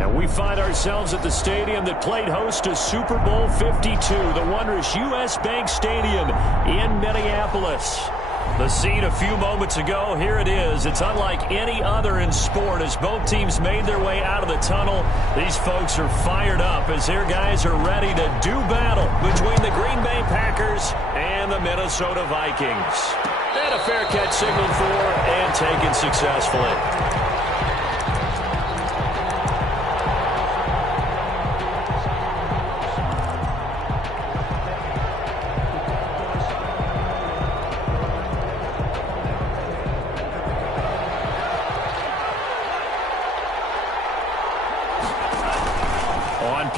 And we find ourselves at the stadium that played host to Super Bowl 52, the wondrous U.S. Bank Stadium in Minneapolis. The scene a few moments ago, here it is. It's unlike any other in sport as both teams made their way out of the tunnel. These folks are fired up as their guys are ready to do battle between the Green Bay Packers and the Minnesota Vikings. And a fair catch signaled for and taken successfully.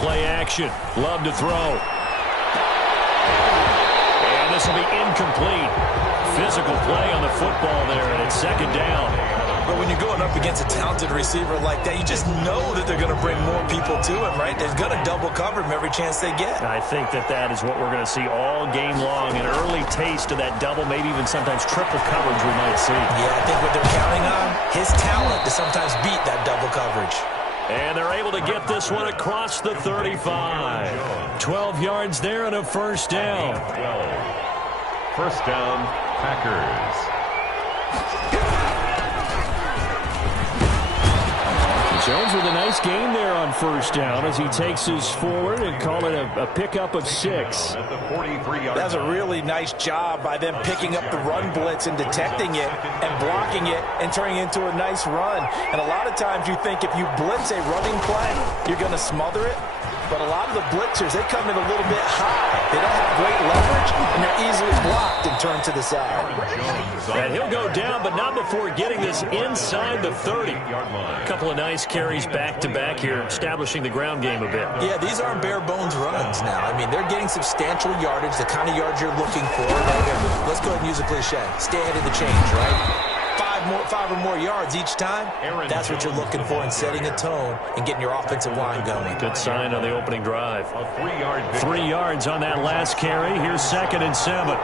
Play action. Love to throw. And this will be incomplete. Physical play on the football there, and it's second down. But when you're going up against a talented receiver like that, you just know that they're going to bring more people to him, right? They're going to double cover him every chance they get. I think that is what we're going to see all game long. An early taste of that double, maybe even sometimes triple coverage we might see. Yeah, I think what they're counting on, his talent to sometimes beat that double coverage. And they're able to get this one across the 35. 12 yards there and a first down. First down, Packers. Jones with a nice gain there on first down as he takes us forward and call it a pickup of 6. That's a really nice job by them picking up the run blitz and detecting it and blocking it and turning it into a nice run. And a lot of times you think if you blitz a running play, you're going to smother it. But a lot of the blitzers, they come in a little bit high. They don't have great leverage, and they're easily blocked and turned to the side. And he'll go down, but not before getting this inside the 30. A couple of nice carries back-to-back here, establishing the ground game a bit. Yeah, these aren't bare-bones runs now. I mean, they're getting substantial yardage, the kind of yards you're looking for. Let's go ahead and use a cliche. Stay ahead of the change, right? Five or more yards each time, that's what you're looking for in setting a tone and getting your offensive line going. Good sign on the opening drive. 3 yards on that last carry. Here's 2nd and 7.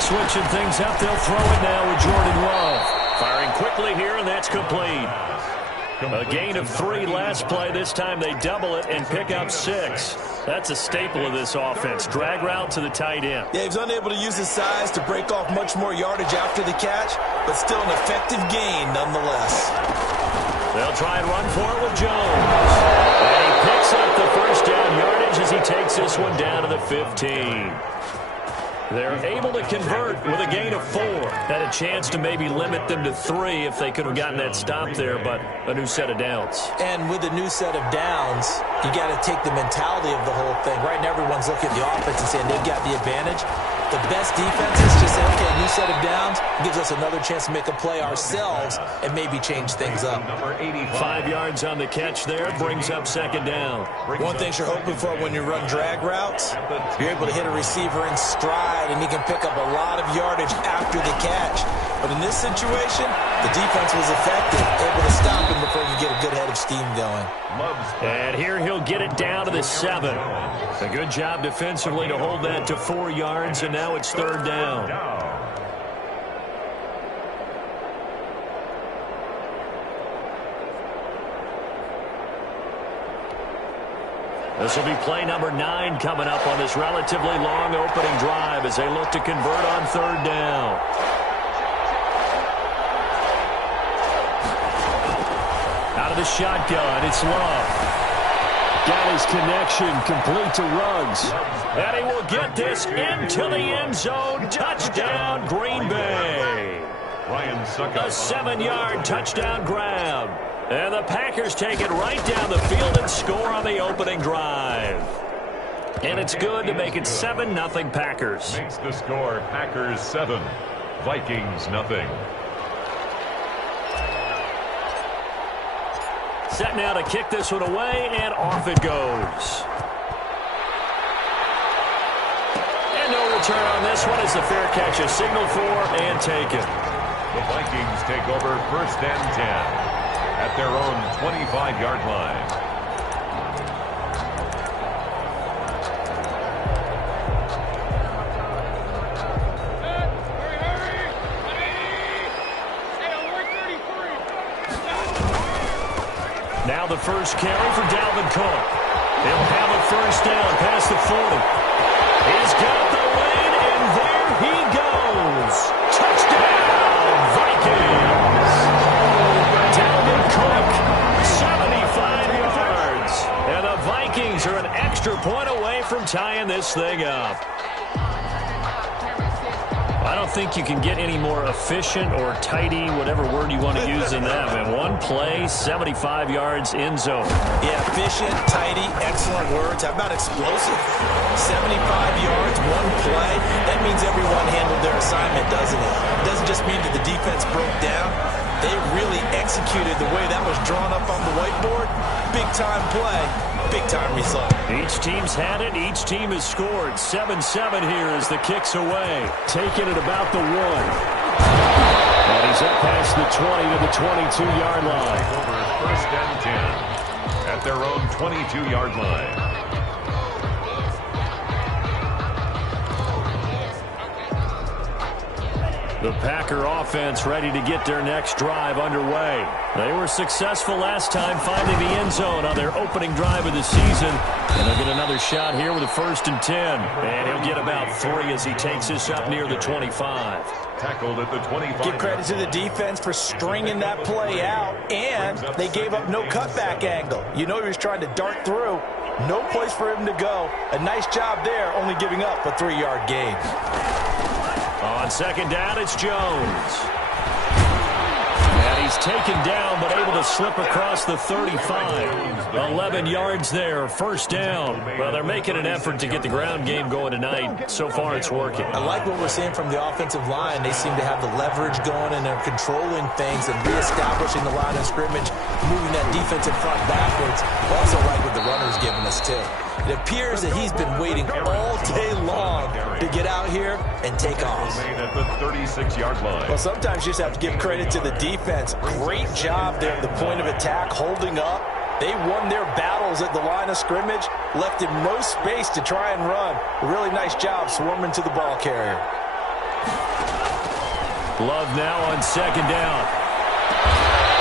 Switching things up, they'll throw it now with Jordan Love. Firing quickly here, and that's complete. A gain of 3 last play. This time they double it and pick up 6. That's a staple of this offense. Drag route to the tight end. Yeah, he's unable to use his size to break off much more yardage after the catch, but still an effective gain nonetheless. They'll try and run for it with Jones. And he picks up the first down yardage as he takes this one down to the 15. They're able to convert with a gain of 4. Had a chance to maybe limit them to 3 if they could have gotten that stop there, but a new set of downs. And with a new set of downs, you got to take the mentality of the whole thing. Right now, everyone's looking at the offense and saying they've got the advantage. The best defenses just say, okay, new set of downs gives us another chance to make a play ourselves and maybe change things up. 5 yards on the catch there, brings up 2nd down. One thing you're hoping for when you run drag routes, you're able to hit a receiver in stride and he can pick up a lot of yardage after the catch. But in this situation, the defense was effective, able to stop him before you get a good head of steam going. And here he'll get it down to the 7. A good job defensively to hold that to 4 yards, and now it's 3rd down. This will be play number 9 coming up on this relatively long opening drive as they look to convert on 3rd down. Out of the shotgun, it's Love. Got his connection complete to Ruggs. And he will get this into the end zone. Touchdown, Green Bay. A 7-yard touchdown grab. And the Packers take it right down the field and score on the opening drive. And it's good to make it 7-0 Packers. Makes the score Packers 7, Vikings nothing. Set now to kick this one away, and off it goes. And no return on this one as the fair catch is signaled for and taken. The Vikings take over 1st and 10 at their own 25-yard line. Now the first carry for Dalvin Cook. He'll have a first down past the 40. He's got the lane, and there he goes. Touchdown, Vikings. Dalvin Cook, 75 yards. And the Vikings are an extra point away from tying this thing up. I don't think you can get any more efficient or tidy, whatever word you want to use in that. And one play, 75 yards, end zone. Yeah, efficient, tidy, excellent words. How about explosive? 75 yards, one play. That means everyone handled their assignment, doesn't it? It doesn't just mean that the defense broke down. They really executed the way that was drawn up on the whiteboard. Big-time play, big-time result. Each team's had it. Each team has scored. 7-7 here as the kick's away. Taking it about the 1. And he's up past the 20 to the 22-yard line. Over first and 10 at their own 22-yard line. The Packer offense ready to get their next drive underway. They were successful last time finding the end zone on their opening drive of the season. And they'll get another shot here with a 1st and 10. And he'll get about 3 as he takes this up near the 25. Tackled at the 25. Give credit to the defense for stringing that play out. And they gave up no cutback angle. You know he was trying to dart through. No place for him to go. A nice job there, only giving up a 3-yard gain. On second down, it's Jones. And he's taken down, but able to slip across the 35. 11 yards there, first down. Well, they're making an effort to get the ground game going tonight. So far, it's working. I like what we're seeing from the offensive line. They seem to have the leverage going, and they're controlling things and reestablishing the line of scrimmage, moving that defensive front backwards. Also like what the runner's giving us, too. It appears that he's been waiting all day long to get out here and take off. At the 36-yard line. Well, sometimes you just have to give credit to the defense. Great job there at the point of attack, holding up. They won their battles at the line of scrimmage, left him no space to try and run. A really nice job swarming to the ball carrier. Love now on second down.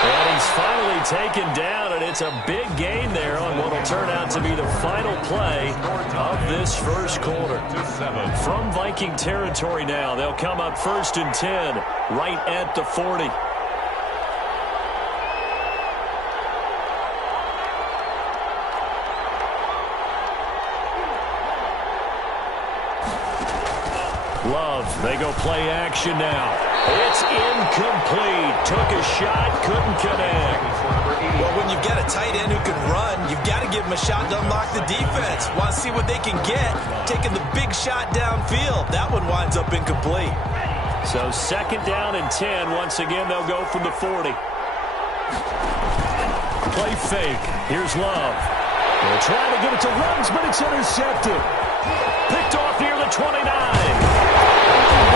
And he's finally taken down, and it's a big gain there on what will turn out to be the final play of this first quarter. From Viking territory now, they'll come up 1st and 10 right at the 40. Love, they go play action now. It's incomplete. Took a shot, couldn't connect. Well, when you've got a tight end who can run, you've got to give him a shot to unlock the defense. Want to see what they can get. Taking the big shot downfield. That one winds up incomplete. So second down and 10. Once again, they'll go from the 40. Play fake. Here's Love. They'll try to get it to Ruggs, but it's intercepted. Picked off near the 29.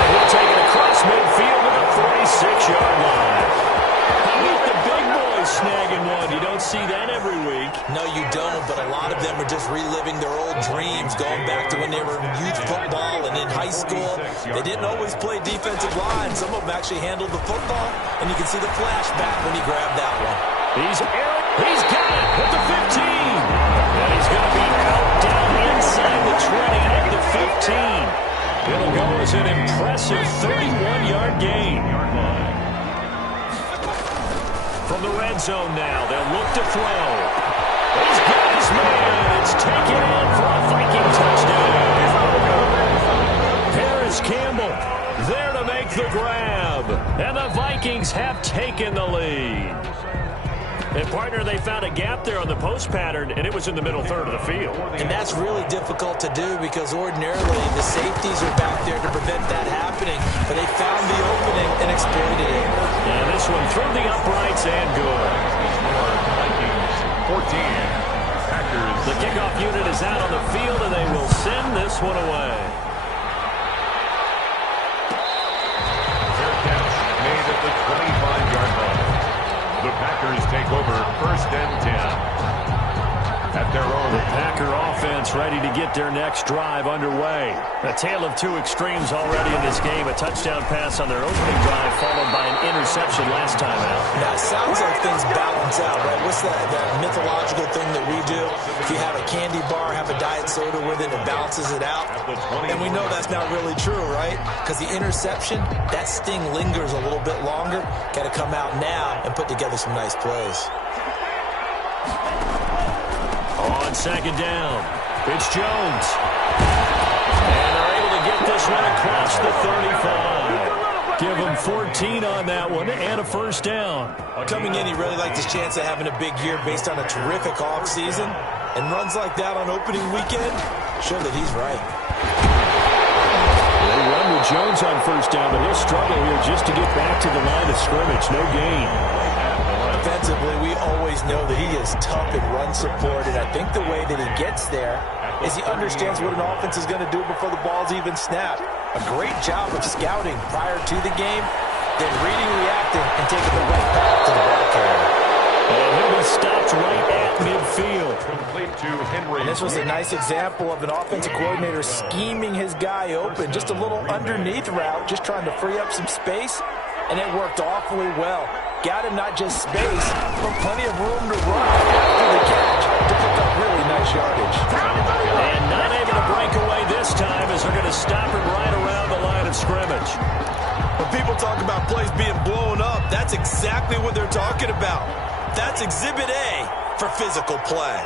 He'll take it across midfield to the 46-yard line. How about the big boys snagging one? You don't see that every week. No, you don't, but a lot of them are just reliving their old dreams, going back to when they were in youth football and in high school. They didn't always play defensive line. Some of them actually handled the football, and you can see the flashback when he grabbed that one. He's got it at the 15. And he's going to be out down inside the 20 at the 15. It'll go as an impressive 31-yard gain. From the red zone now, they'll look to throw. He's got his man. It's taken in for a Viking touchdown. Paris Campbell there to make the grab. And the Vikings have taken the lead. And, partner, they found a gap there on the post pattern, and it was in the middle third of the field. And that's really difficult to do because ordinarily the safeties are back there to prevent that happening. But they found the opening and exploited it. And this one through the uprights and good. Vikings 14. Packers. The kickoff unit is out on the field, and they will send this one away. Fair catch made at the 25-yard line. The Packers take over 1st and 10 at their own. The Packer offense ready to get their next drive underway. A tale of two extremes already in this game. A touchdown pass on their opening drive followed by an interception last time out. Now, sounds like things balance out, right? What's that mythological thing that we do? If you have a candy bar, have a diet soda with it, it balances it out. And we know that's not really true, right? Because the interception, that sting lingers a little bit longer. Got to come out now and put together some nice plays. On second down, it's Jones. And they're able to get this one across the 35. Give him 14 on that one and a first down. Coming in, he really liked his chance of having a big year based on a terrific offseason. And runs like that on opening weekend show that he's right. They run with Jones on first down, but he'll struggle here just to get back to the line of scrimmage. No gain. Offensively, we always know that he is tough in run support, and I think the way that he gets there is he understands what an offense is going to do before the ball's even snapped. A great job of scouting prior to the game, then reading, reacting, and taking the right path to the ball carrier. And he'll be stopped right at midfield. Complete to Henry. And this was a nice example of an offensive coordinator scheming his guy open. Just a little underneath route, just trying to free up some space, and it worked awfully well. Got him not just space, but plenty of room to run after the catch to pick up really nice yardage. And not able to break away this time as they're going to stop him right around the line of scrimmage. When people talk about plays being blown up, that's exactly what they're talking about. That's Exhibit A for physical play.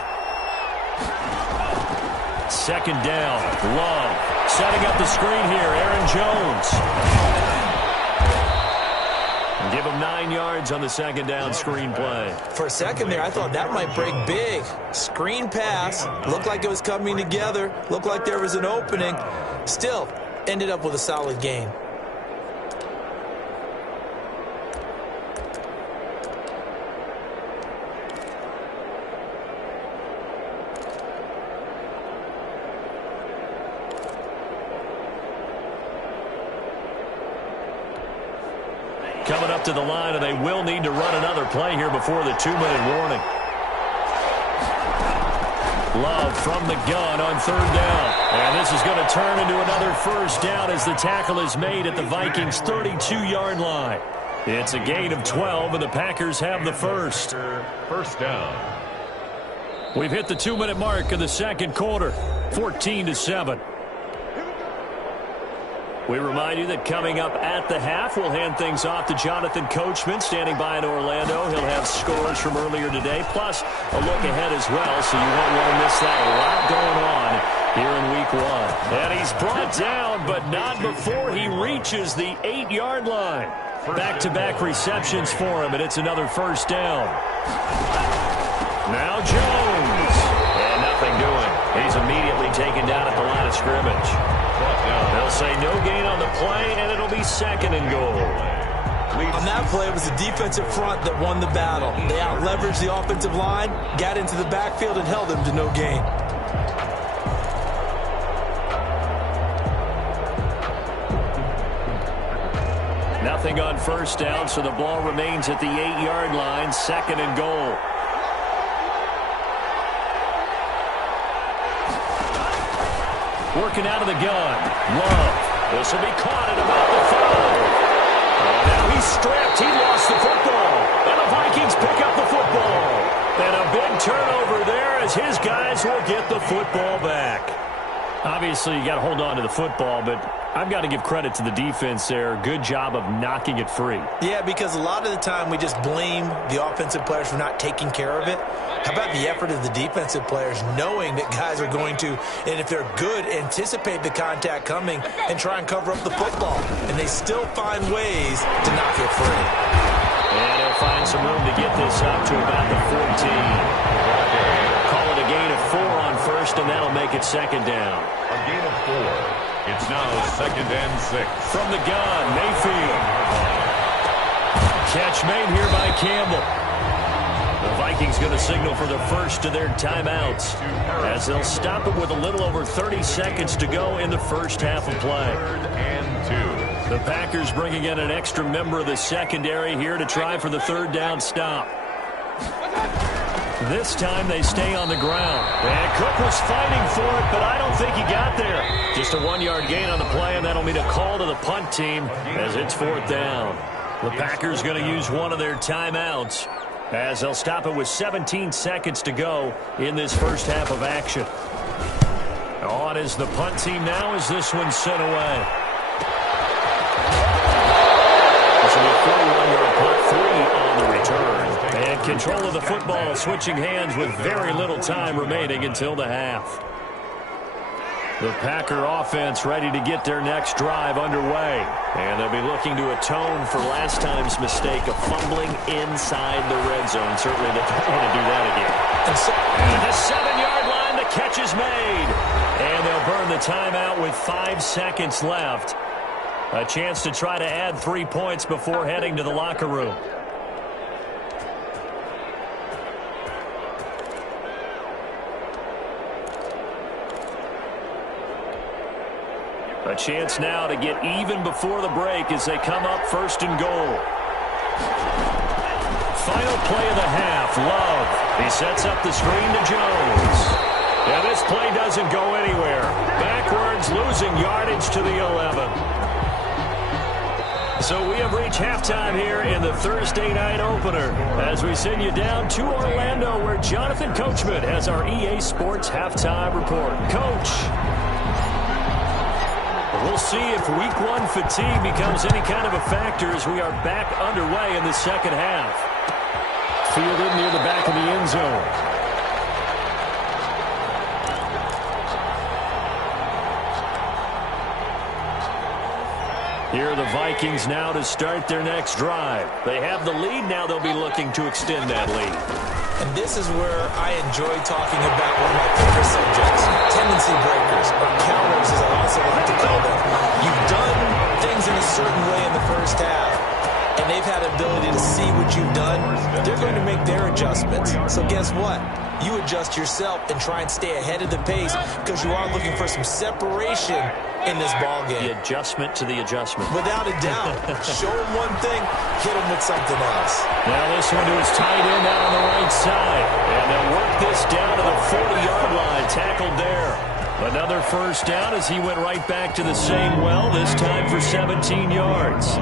Second down, Love. Setting up the screen here, Aaron Jones. Give him 9 yards on the second down screen play. For a second there, I thought that might break big. Screen pass. Looked like it was coming together. Looked like there was an opening. Still, ended up with a solid gain. Coming up to the line, and they will need to run another play here before the 2-minute warning. Love from the gun on third down. And this is going to turn into another first down as the tackle is made at the Vikings' 32-yard line. It's a gain of 12, and the Packers have the first. First down. We've hit the 2-minute mark of the second quarter, 14-7. We remind you that coming up at the half, we'll hand things off to Jonathan Coachman, standing by in Orlando. He'll have scores from earlier today, plus a look ahead as well, so you won't want to miss that. A lot going on here in Week 1. And he's brought down, but not before he reaches the 8-yard line. Back-to-back receptions for him, and it's another first down. Now Jones. And nothing doing. He's immediately taken down at the line of scrimmage. They'll say no gain on the play, and it'll be second and goal. On that play, it was the defensive front that won the battle. They out-leveraged the offensive line, got into the backfield, and held them to no gain. Nothing on first down, so the ball remains at the 8-yard line, second and goal. Working out of the gun. Love. This will be caught at about the 5. Now he's stripped. He lost the football. And the Vikings pick up the football. And a big turnover there as his guys will get the football back. Obviously, you got to hold on to the football, but I've got to give credit to the defense there. Good job of knocking it free. Yeah, because a lot of the time we just blame the offensive players for not taking care of it. How about the effort of the defensive players knowing that guys are going to, and if they're good, anticipate the contact coming and try and cover up the football. And they still find ways to knock it free. And he'll find some room to get this up to about the 14. Call it a gain of 4 on first, and that'll make it second down. A gain of 4. It's now second and 6. From the gun, Mayfield. Catch made here by Campbell. The Vikings going to signal for the first of their timeouts as they'll stop it with a little over 30 seconds to go in the first half of play. Third and 2. The Packers bringing in an extra member of the secondary here to try for the third down stop. This time they stay on the ground. And Cook was fighting for it, but I don't think he got there. Just a 1-yard gain on the play, and that'll mean a call to the punt team as it's fourth down. The Packers going to use one of their timeouts as they'll stop it with 17 seconds to go in this first half of action. On is the punt team now as this one's sent away. This will be a 41-yard punt, 3 on the return. And control of the football switching hands with very little time remaining until the half. The Packer offense ready to get their next drive underway. And they'll be looking to atone for last time's mistake of fumbling inside the red zone. Certainly they don't want to do that again. And the 7-yard line, the catch is made. And they'll burn the timeout with 5 seconds left. A chance to try to add 3 points before heading to the locker room. A chance now to get even before the break as they come up first and goal. Final play of the half, Love. He sets up the screen to Jones. Yeah, this play doesn't go anywhere. Backwards, losing yardage to the 11. So we have reached halftime here in the Thursday night opener as we send you down to Orlando where Jonathan Coachman has our EA Sports halftime report. Coach. We'll see if week 1 fatigue becomes any kind of a factor as we are back underway in the second half. Fielded near the back of the end zone. Here are the Vikings now to start their next drive. They have the lead. Now they'll be looking to extend that lead. And this is where I enjoy talking about one of my favorite subjects, tendency breakers, or counters as I also like to call them. You've done things in a certain way in the first half, and they've had the ability to see what you've done. They're going to make their adjustments. So guess what? You adjust yourself and try and stay ahead of the pace because you are looking for some separation in this ball game. The adjustment to the adjustment. Without a doubt. Show them one thing, hit them with something else. Now this one to his tight end out on the right side. And they'll work this down to the 40-yard line. Tackled there. Another first down as he went right back to the same well, this time for 17 yards.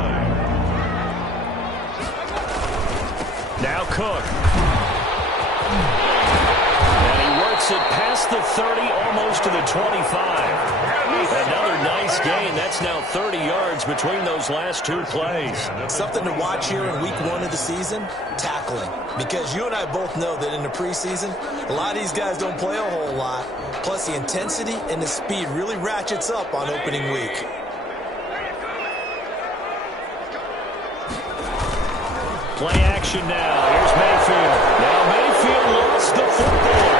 Now Cook. And he works it past the 30, almost to the 25. Another nice gain. That's now 30 yards between those last 2 plays. Something to watch here in week 1 of the season, tackling. Because you and I both know that in the preseason, a lot of these guys don't play a whole lot. Plus the intensity and the speed really ratchets up on opening week. Play action now. Here's Mayfield. Now Mayfield lost the football.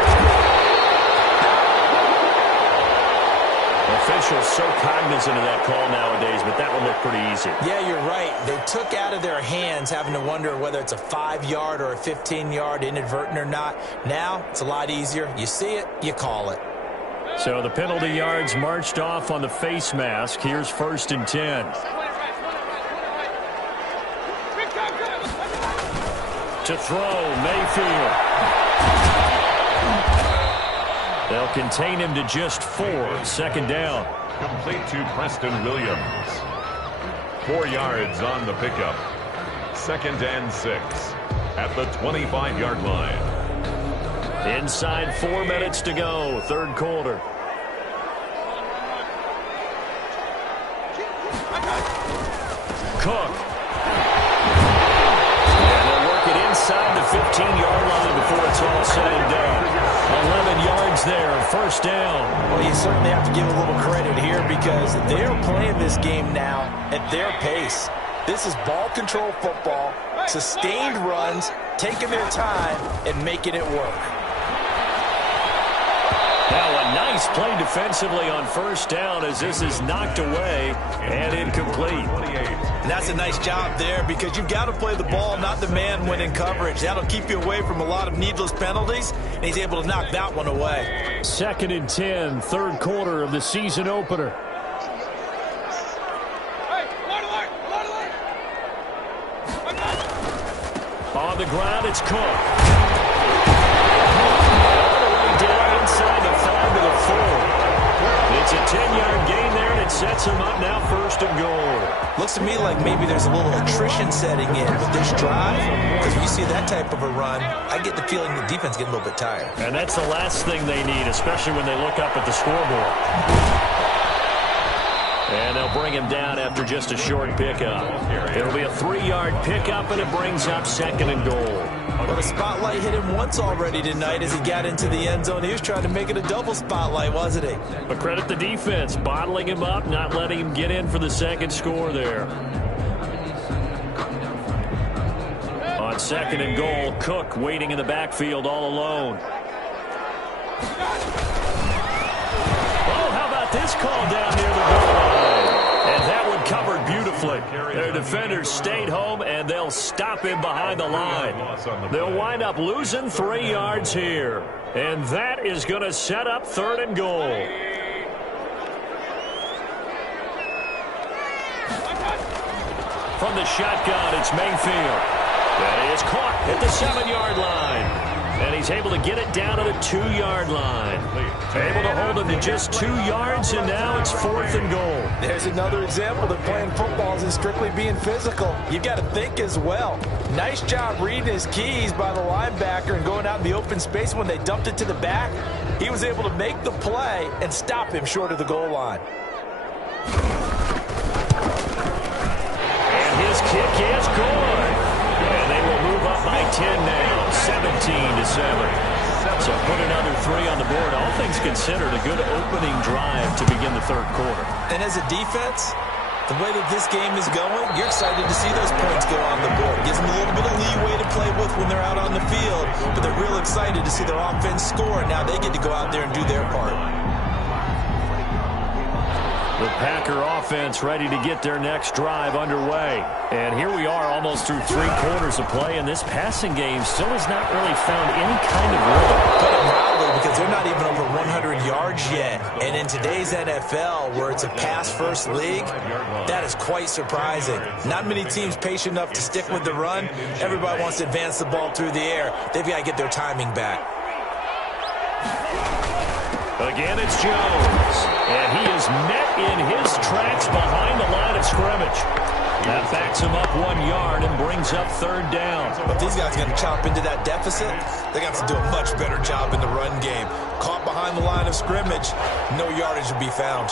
Officials so cognizant of that call nowadays, but that one looked pretty easy. Yeah, you're right. They took out of their hands having to wonder whether it's a 5-yard or a 15-yard inadvertent or not. Now, it's a lot easier. You see it, you call it. So the penalty yards marched off on the face mask. Here's 1st and 10. To throw, Mayfield. They'll contain him to just 4. 2nd down. Complete to Preston Williams. 4 yards on the pickup. 2nd and 6 at the 25-yard line. Inside 4 minutes to go, 3rd quarter. Cook. And they'll work it inside the 15-yard line before it's all said and done. 11 yards there, 1st down. Well, you certainly have to give a little credit here because they're playing this game now at their pace. This is ball control football, sustained runs, taking their time, and making it work. Now a nice play defensively on 1st down as this is knocked away and incomplete. And that's a nice job there because you've got to play the ball, not the man when in coverage. That'll keep you away from a lot of needless penalties, and he's able to knock that one away. 2nd and 10, 3rd quarter of the season opener. On the ground, it's Cook. All the way down inside the 5 to the 4. It's a 10-yard gain there, and That sets him up now, 1st and goal. Looks to me like maybe there's a little attrition setting in with this drive, because when you see that type of a run, I get the feeling the defense getting a little bit tired. And that's the last thing they need, especially when they look up at the scoreboard. And they'll bring him down after just a short pickup. It'll be a 3-yard pickup, and it brings up 2nd and goal. Well, the spotlight hit him once already tonight as he got into the end zone. He was trying to make it a double spotlight, wasn't he? But credit the defense, bottling him up, not letting him get in for the 2nd score there. On 2nd and goal, Cook waiting in the backfield all alone. Oh, how about this call down near the goal line? And that one covered beautifully. Their defenders stayed home, and they'll stop him behind the line. They'll wind up losing 3 yards here. And that is going to set up 3rd and goal. From the shotgun, it's Mayfield. That is caught at the 7-yard line. And he's able to get it down to the 2-yard line. Able to hold him to just 2 yards, and now it's 4th and goal. There's another example that playing football isn't strictly being physical. You've got to think as well. Nice job reading his keys by the linebacker and going out in the open space when they dumped it to the back. He was able to make the play and stop him short of the goal line. And his kick is good. And they will move up by 10 now, 17-7. So put another 3 on the board. All things considered, a good opening drive to begin the 3rd quarter. And as a defense, the way that this game is going, you're excited to see those points go on the board. Gives them a little bit of leeway to play with when they're out on the field, but they're real excited to see their offense score, and now they get to go out there and do their part. The Packer offense ready to get their next drive underway. And here we are almost through 3 quarters of play, and this passing game still has not really found any kind of rhythm. Put it mildly, because they're not even over 100 yards yet. And in today's NFL, where it's a pass-first league, that is quite surprising. Not many teams patient enough to stick with the run. Everybody wants to advance the ball through the air. They've got to get their timing back. Again, it's Jones. And he is met in his tracks behind the line of scrimmage. That backs him up 1 yard and brings up 3rd down. But these guys are going to chop into that deficit. They got to do a much better job in the run game. Caught behind the line of scrimmage, no yardage to be found.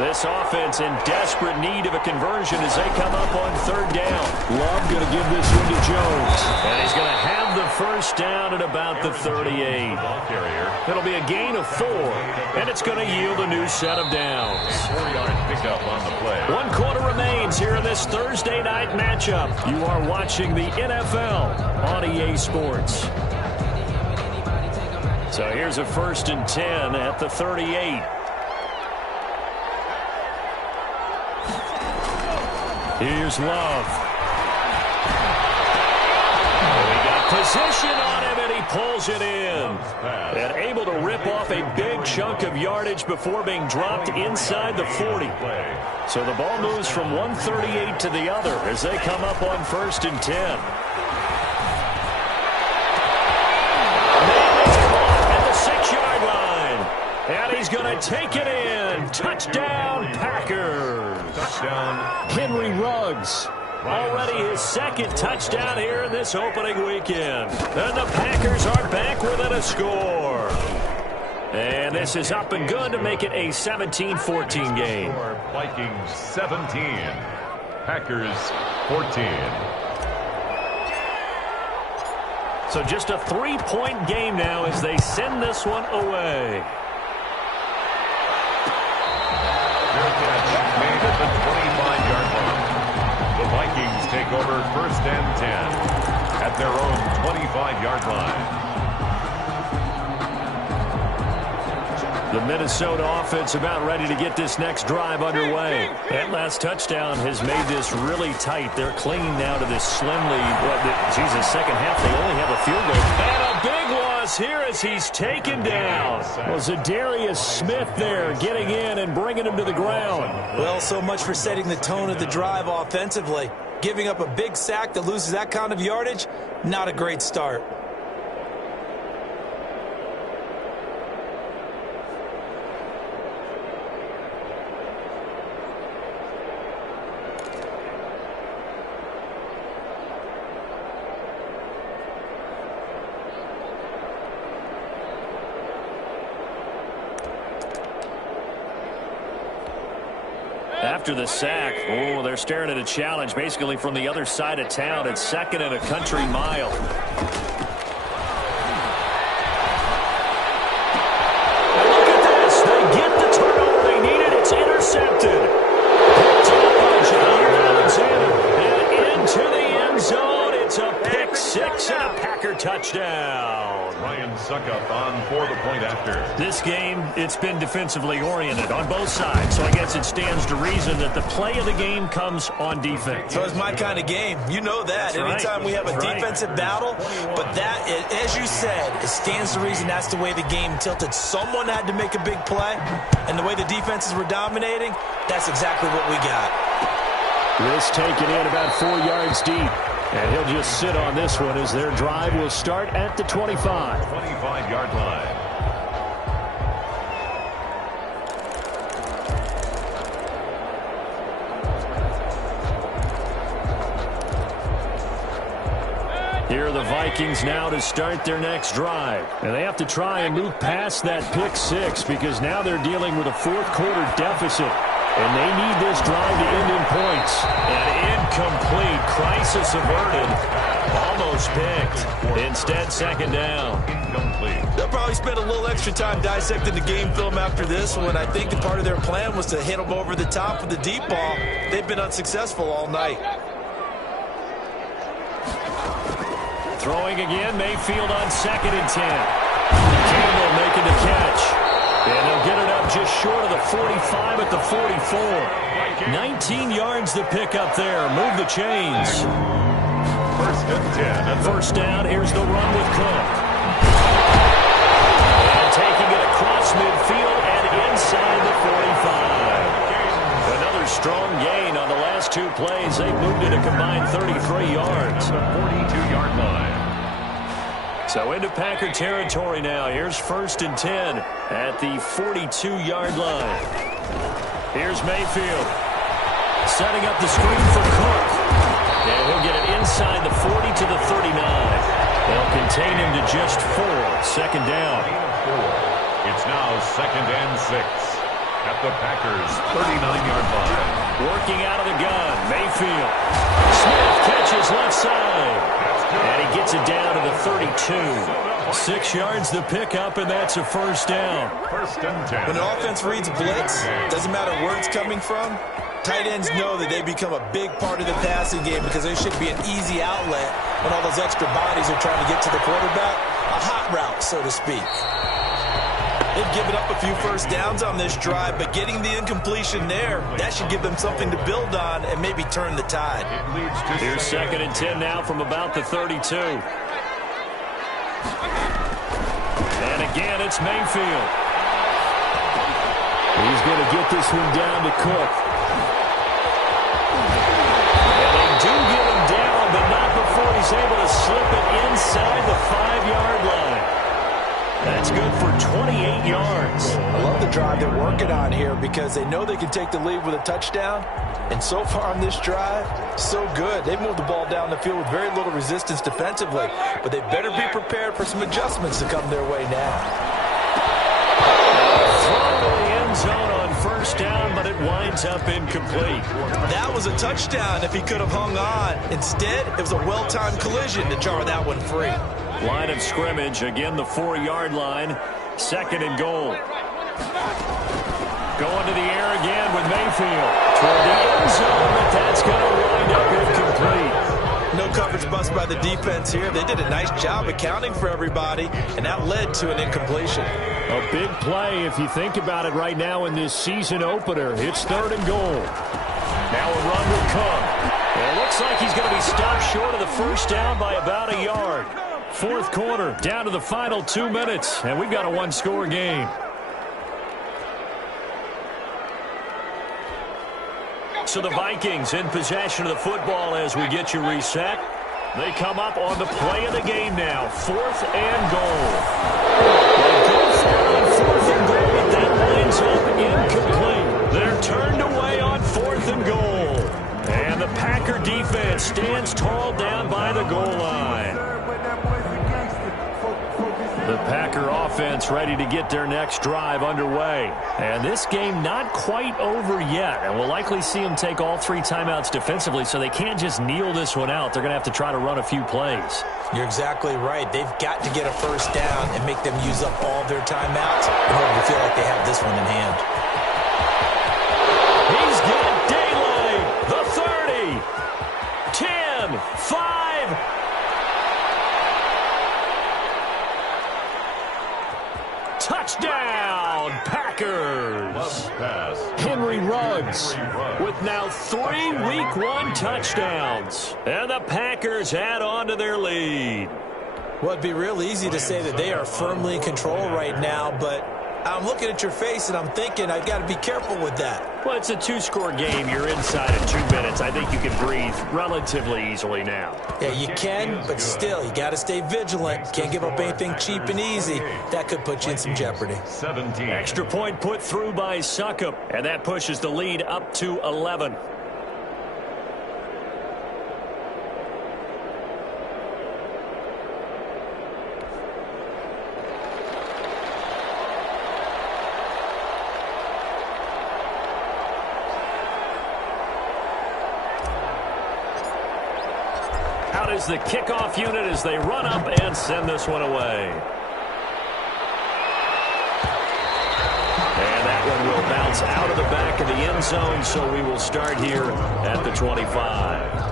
This offense in desperate need of a conversion as they come up on 3rd down. Love going to give this one to Jones. And he's going to have the 1st down at about the 38. It'll be a gain of 4, and it's going to yield a new set of downs. 4-yard pickup on the play. 1 quarter remains here in this Thursday night matchup. You are watching the NFL on EA Sports. So here's a 1st and 10 at the 38. Here's Love. We got position on him, and he pulls it in. And able to rip off a big chunk of yardage before being dropped inside the 40. So the ball moves from 138 to the other as they come up on 1st and 10. At the 6-yard line. And he's going to take it in. Touchdown, Packers. Touchdown. Henry Ruggs. Already his 2nd touchdown here in this opening weekend. And the Packers are back within a score. And this is up and good to make it a 17-14 game. Vikings 17. Packers 14. So just a 3-point game now as they send this one away. Their catch made at the 25-yard line. The Vikings take over 1st and 10 at their own 25-yard line. The Minnesota offense about ready to get this next drive underway. That last touchdown has made this really tight. They're clinging now to this slim lead. Second half, they only have a field goal. And a big loss here as he's taken down. Well, Zadarius Smith there getting in and bringing him to the ground. Well, so much for setting the tone of the drive offensively. Giving up a big sack that loses that kind of yardage, not a great start. after the sack. Oh, they're staring at a challenge basically from the other side of town. It's 2nd and a country mile. And look at this. They get the turnover they needed. It's intercepted. Picked up by Jair Alexander. And into the end zone. It's a pick 6 and a Packer touchdown. Ryan Suckup on for the point after. This game, it's been defensively oriented on both sides, so I guess it stands to reason that the play of the game comes on defense. So it's my kind of game. You know that. That's Anytime right. we have a defensive battle, but that, as you said, it stands to reason that's the way the game tilted. Someone had to make a big play, and the way the defenses were dominating, that's exactly what we got. This taken in about 4 yards deep. And he'll just sit on this one as their drive will start at the 25. 25-yard line. Here are the Vikings now to start their next drive. And they have to try and move past that pick 6 because now they're dealing with a fourth-quarter deficit. And they need this drive to end in points. And incomplete. Crisis averted. Almost picked. Instead, 2nd down. Incomplete. They'll probably spend a little extra time dissecting the game film after this one. I think the part of their plan was to hit them over the top with the deep ball. They've been unsuccessful all night. Throwing again, Mayfield on 2nd and 10. Campbell making the catch. And they'll get it up just short of the 45 at the 44. 19 yards to pick up there. Move the chains. 1st and 10. First down, here's the run with Cook. And taking it across midfield and inside the 45. Another strong gain on the last 2 plays. They moved it a combined 33 yards. The 42-yard line. So into Packer territory now. Here's 1st and 10 at the 42-yard line. Here's Mayfield setting up the screen for Cook. And he'll get it inside the 40 to the 39. They'll contain him to just 4. 2nd down. It's now 2nd and 6 at the Packers' 39-yard line. Working out of the gun, Mayfield. Smith catches left side. And he gets it down to the 32. 6 yards to pick up, and that's a 1st down. 1st and 10. When an offense reads blitz, doesn't matter where it's coming from, tight ends know that they become a big part of the passing game because there should be an easy outlet when all those extra bodies are trying to get to the quarterback. A hot route, so to speak. They've given up a few 1st downs on this drive, but getting the incompletion there, that should give them something to build on and maybe turn the tide. It leads to Here's 2nd and 10 now from about the 32. And again, it's Mayfield. He's going to get this one down to Cook. And they do get him down, but not before he's able to slip it inside the 5-yard line. That's good for 28 yards. I love the drive they're working on here because they know they can take the lead with a touchdown. And so far on this drive, so good. They've moved the ball down the field with very little resistance defensively. But they better be prepared for some adjustments to come their way now. Throw to the end zone on 1st down, but it winds up incomplete. That was a touchdown if he could have hung on. Instead, it was a well-timed collision to jar that one free. Line of scrimmage, again the 4-yard line. 2nd and goal. Going to the air again with Mayfield. Toward the end zone, but that's going to wind up incomplete. No coverage bust by the defense here. They did a nice job accounting for everybody, and that led to an incompletion. A big play if you think about it right now in this season opener. It's 3rd and goal. Now a run will come. It looks like he's going to be stopped short of the 1st down by about a yard. 4th quarter, down to the final 2 minutes, and we've got a 1-score game. So the Vikings in possession of the football as we get you reset. They come up on the play of the game now. 4th and goal. They go for it on 4th and goal, but that lines up incomplete. They're turned away on 4th and goal. And the Packer defense stands tall down by the goal line. The Packer offense ready to get their next drive underway. And this game not quite over yet. And we'll likely see them take all 3 timeouts defensively, so they can't just kneel this one out. They're going to have to try to run a few plays. You're exactly right. They've got to get a first down and make them use up all their timeouts in order to feel like they have this one in hand. He's got daylight. The 30. 10. 5. Touchdown, Packers. Henry Ruggs with now 3 Week 1 touchdowns. And the Packers add on to their lead. Well, it'd be real easy to say that they are firmly in control right now, but I'm looking at your face and I'm thinking I've got to be careful with that. Well, it's a 2-score game. You're inside in 2 minutes. I think you can breathe relatively easily now. Yeah, you can, but still, you got to stay vigilant. Can't give up anything cheap and easy. That could put you in some jeopardy. 17. Extra point put through by Succop, and that pushes the lead up to 11. Out is the kickoff unit as they run up and send this one away. And that one will bounce out of the back of the end zone, so we will start here at the 25.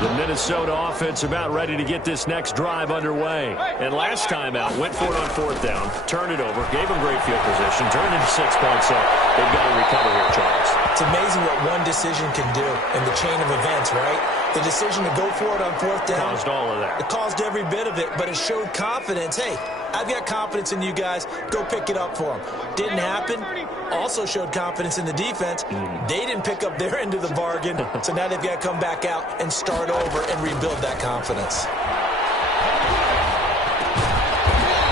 The Minnesota offense about ready to get this next drive underway. And last time out, went for it on 4th down, turned it over, gave them great field position, turned into 6 points. So they've got to recover here, Charles. It's amazing what one decision can do in the chain of events, right? The decision to go for it on 4th down. Caused all of that. It caused every bit of it, but it showed confidence. Hey, I've got confidence in you guys. Go pick it up for them. Didn't happen. Also showed confidence in the defense. They didn't pick up their end of the bargain, so now they've got to come back out and start over and rebuild that confidence.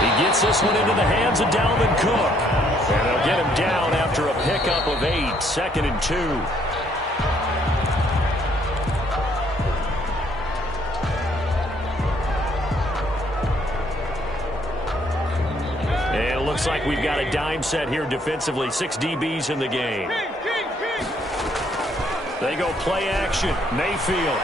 He gets this one into the hands of Dalvin Cook. And they'll get him down after a pickup of 8, 2nd and 2. And it looks like we've got a dime set here defensively. 6 DBs in the game. They go play action. Mayfield.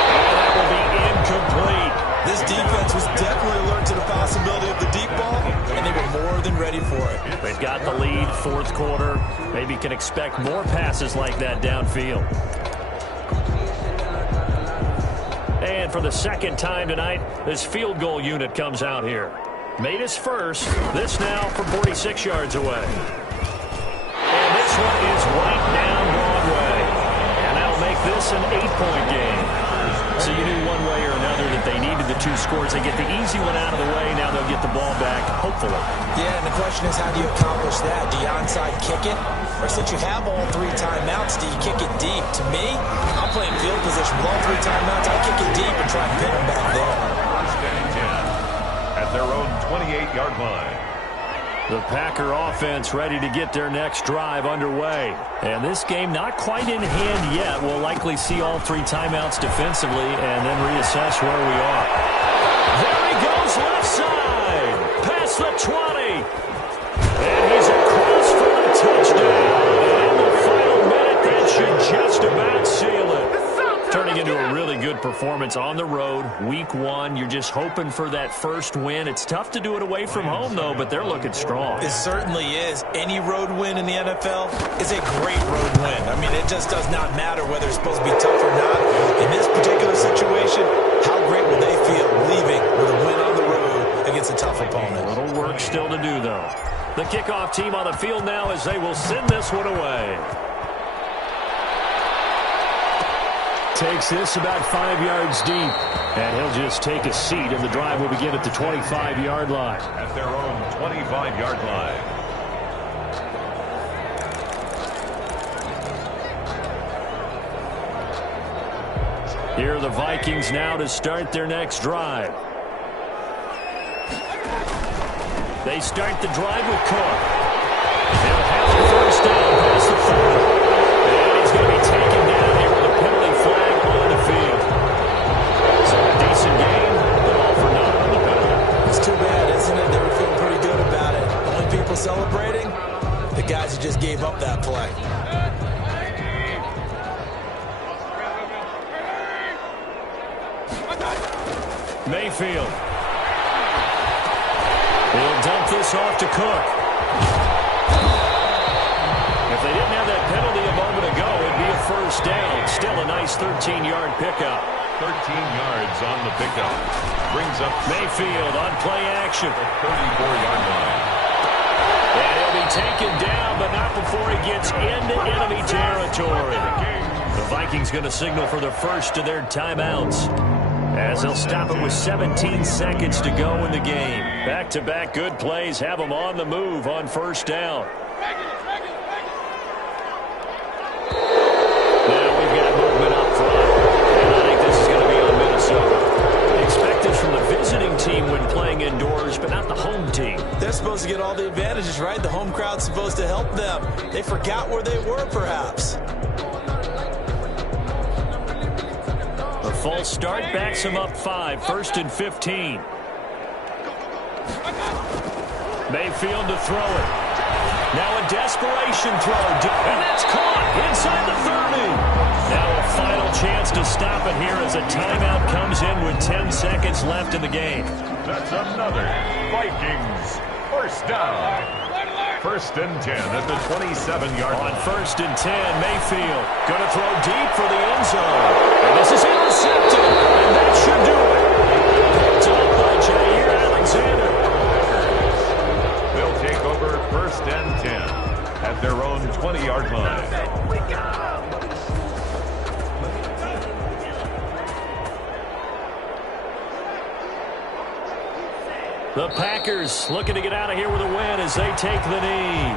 And that will be incomplete. This defense was definitely alert to the possibility of the deep ball, and they were more than ready for it. They've got the lead, 4th quarter. Maybe can expect more passes like that downfield. And for the 2nd time tonight, this field goal unit comes out here. Made his first. This now from 46 yards away. And this one is right down Broadway. And that'll make this an 8-point game. So you knew one way or another that they needed the 2 scores. They get the easy one out of the way. Now they'll get the ball back, hopefully. Yeah, and the question is, how do you accomplish that? Do you onside kick it? Or since you have all 3 timeouts, do you kick it deep? To me, I'm playing field position with all 3 timeouts. I kick it deep and try and pin them back there. First and 10 at their own 28-yard line. The Packer offense ready to get their next drive underway. And this game not quite in hand yet. We'll likely see all 3 timeouts defensively and then reassess where we are. There he goes left side. Past the 20. And he's across for the touchdown. And in the final minute, that should just about seal it. Turning into a really good performance on the road. Week 1, you're just hoping for that first win. It's tough to do it away from home, though, but they're looking strong. It certainly is. Any road win in the NFL is a great road win. I mean, it just does not matter whether it's supposed to be tough or not. In this particular situation, how great will they feel leaving with a win on the road against a tough opponent? A little work still to do, though. The kickoff team on the field now as they will send this one away. Takes this about 5 yards deep, and he'll just take a seat, and the drive will begin at the 25-yard line. At their own 25-yard line. Here are the Vikings now to start their next drive. They start the drive with Cook. They'll have the first down past the 40. And he's going to be taken Mayfield. He'll dump this off to Cook. If they didn't have that penalty a moment ago, it'd be a first down. Still a nice 13-yard pickup. 13 yards on the pickup. Brings up Mayfield on play action. The 34-yard line. And he'll be taken down, but not before he gets into enemy territory. The Vikings going to signal for the first of their timeouts, as they'll stop it with 17 seconds to go in the game. Back-to-back good plays have them on the move on first down. Now we've got movement up front, and I think this is going to be on Minnesota. Expect this from the visiting team when playing indoors, but not the home team. They're supposed to get all the advantages, right? The home crowd's supposed to help them. They forgot where they were, perhaps. The false start backs him up 5, 1st and 15. Mayfield to throw it. Now a desperation throw, and that's caught inside the 30. Now a final chance to stop it here as a timeout comes in with 10 seconds left in the game. That's another Vikings first down. 1st and 10 at the 27-yard line. On 1st and 10, Mayfield going to throw deep for the end zone. And this is intercepted, and that should do it. Picked up by Jair Alexander. They'll take over 1st and 10 at their own 20-yard line. The Packers looking to get out of here with a win as they take the knee.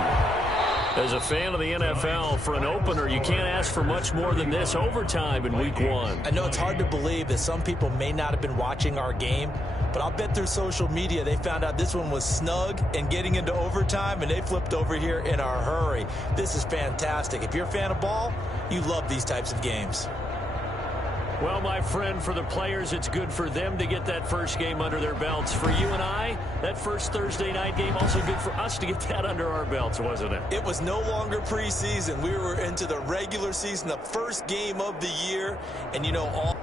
As a fan of the NFL, for an opener, you can't ask for much more than this overtime in Week 1. I know it's hard to believe that some people may not have been watching our game, but I'll bet through social media they found out this one was snug and getting into overtime, and they flipped over here in a hurry. This is fantastic. If you're a fan of ball, you love these types of games. Well, my friend, for the players, it's good for them to get that first game under their belts. For you and I, that first Thursday night game, also good for us to get that under our belts, wasn't it? It was no longer preseason. We were into the regular season, the first game of the year, and you know all...